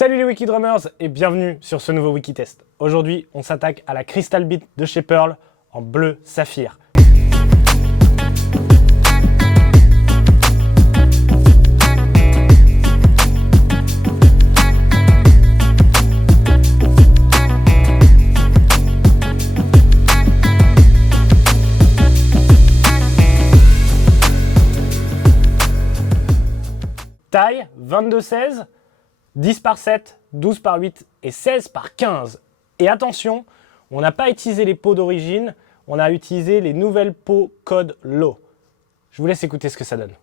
Salut les Wikidrummers et bienvenue sur ce nouveau Wikitest. Aujourd'hui, on s'attaque à la Crystal Beat de chez Pearl en bleu saphir. Taille 22-16, 10 par 7, 12 par 8 et 16 par 15. Et attention, on n'a pas utilisé les pots d'origine, on a utilisé les nouvelles pots code Low. Je vous laisse écouter ce que ça donne.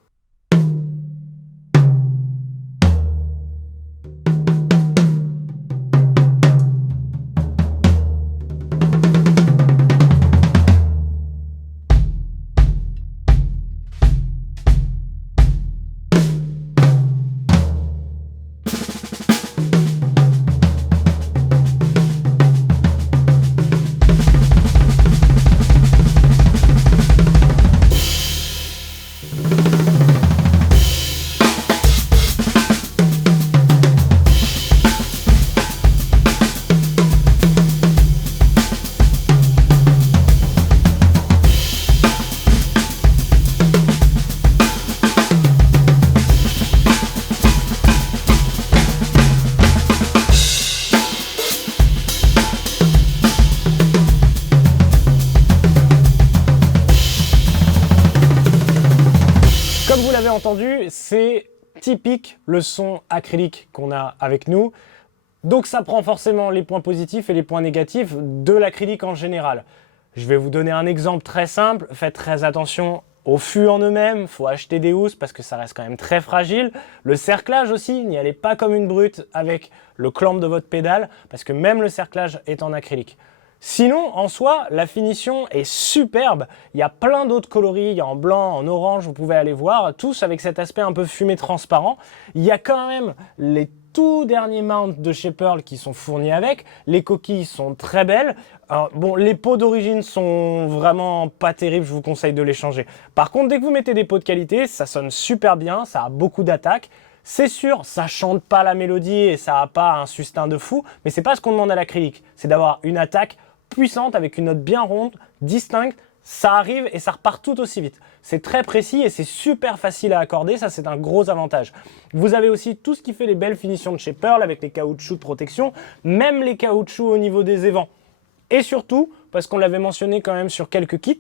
Comme vous l'avez entendu, c'est typique le son acrylique qu'on a avec nous. Donc ça prend forcément les points positifs et les points négatifs de l'acrylique en général. Je vais vous donner un exemple très simple. Faites très attention aux fûts en eux-mêmes. Il faut acheter des housses parce que ça reste quand même très fragile. Le cerclage aussi, n'y allez pas comme une brute avec le clamp de votre pédale parce que même le cerclage est en acrylique. Sinon, en soi, la finition est superbe. Il y a plein d'autres coloris, il y a en blanc, en orange, vous pouvez aller voir, tous avec cet aspect un peu fumé transparent. Il y a quand même les tout derniers mounts de chez Pearl qui sont fournis avec. Les coquilles sont très belles. Bon, les pots d'origine sont vraiment pas terribles, je vous conseille de les changer. Par contre, dès que vous mettez des pots de qualité, ça sonne super bien, ça a beaucoup d'attaque. C'est sûr, ça chante pas la mélodie et ça n'a pas un sustain de fou, mais c'est pas ce qu'on demande à l'acrylique. C'est d'avoir une attaque puissante avec une note bien ronde, distincte, ça arrive et ça repart tout aussi vite. C'est très précis et c'est super facile à accorder, ça c'est un gros avantage. Vous avez aussi tout ce qui fait les belles finitions de chez Pearl avec les caoutchoucs de protection, même les caoutchoucs au niveau des évents. Et surtout, parce qu'on l'avait mentionné quand même sur quelques kits,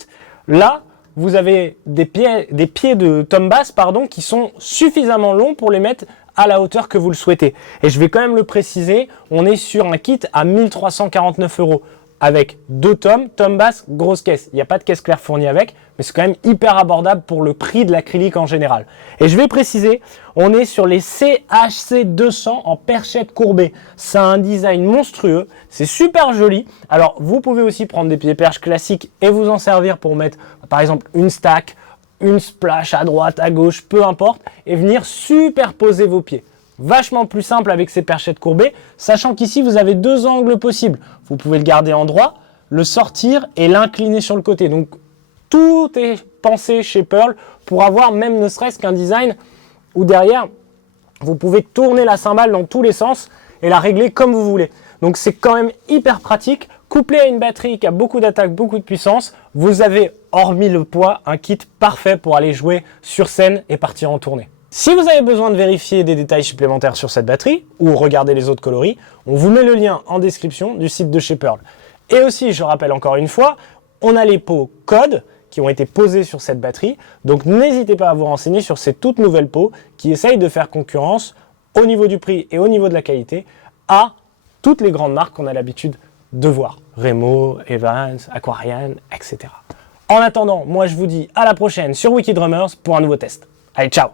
là, vous avez des pieds de tom bass qui sont suffisamment longs pour les mettre à la hauteur que vous le souhaitez. Et je vais quand même le préciser, on est sur un kit à 1349 € avec 2 tomes, tom bass, grosse caisse. Il n'y a pas de caisse claire fournie avec, mais c'est quand même hyper abordable pour le prix de l'acrylique en général. Et je vais préciser, on est sur les CHC 200 en perchette courbée. Ça a un design monstrueux, c'est super joli. Alors, vous pouvez aussi prendre des pieds perches classiques et vous en servir pour mettre, par exemple, une stack, une splash à droite, à gauche, peu importe, et venir superposer vos pieds. Vachement plus simple avec ces perchettes courbées, sachant qu'ici vous avez 2 angles possibles. Vous pouvez le garder en droit, le sortir et l'incliner sur le côté. Donc tout est pensé chez Pearl pour avoir même ne serait-ce qu'un design où derrière vous pouvez tourner la cymbale dans tous les sens et la régler comme vous voulez. Donc c'est quand même hyper pratique. Couplé à une batterie qui a beaucoup d'attaque, beaucoup de puissance, vous avez, hormis le poids, un kit parfait pour aller jouer sur scène et partir en tournée. Si vous avez besoin de vérifier des détails supplémentaires sur cette batterie ou regarder les autres coloris, on vous met le lien en description du site de chez Pearl. Et aussi, je rappelle encore une fois, on a les pots code qui ont été posés sur cette batterie, donc n'hésitez pas à vous renseigner sur ces toutes nouvelles pots qui essayent de faire concurrence au niveau du prix et au niveau de la qualité à toutes les grandes marques qu'on a l'habitude de voir. Remo, Evans, Aquarian, etc. En attendant, moi je vous dis à la prochaine sur Wikidrummers pour un nouveau test. Allez, ciao!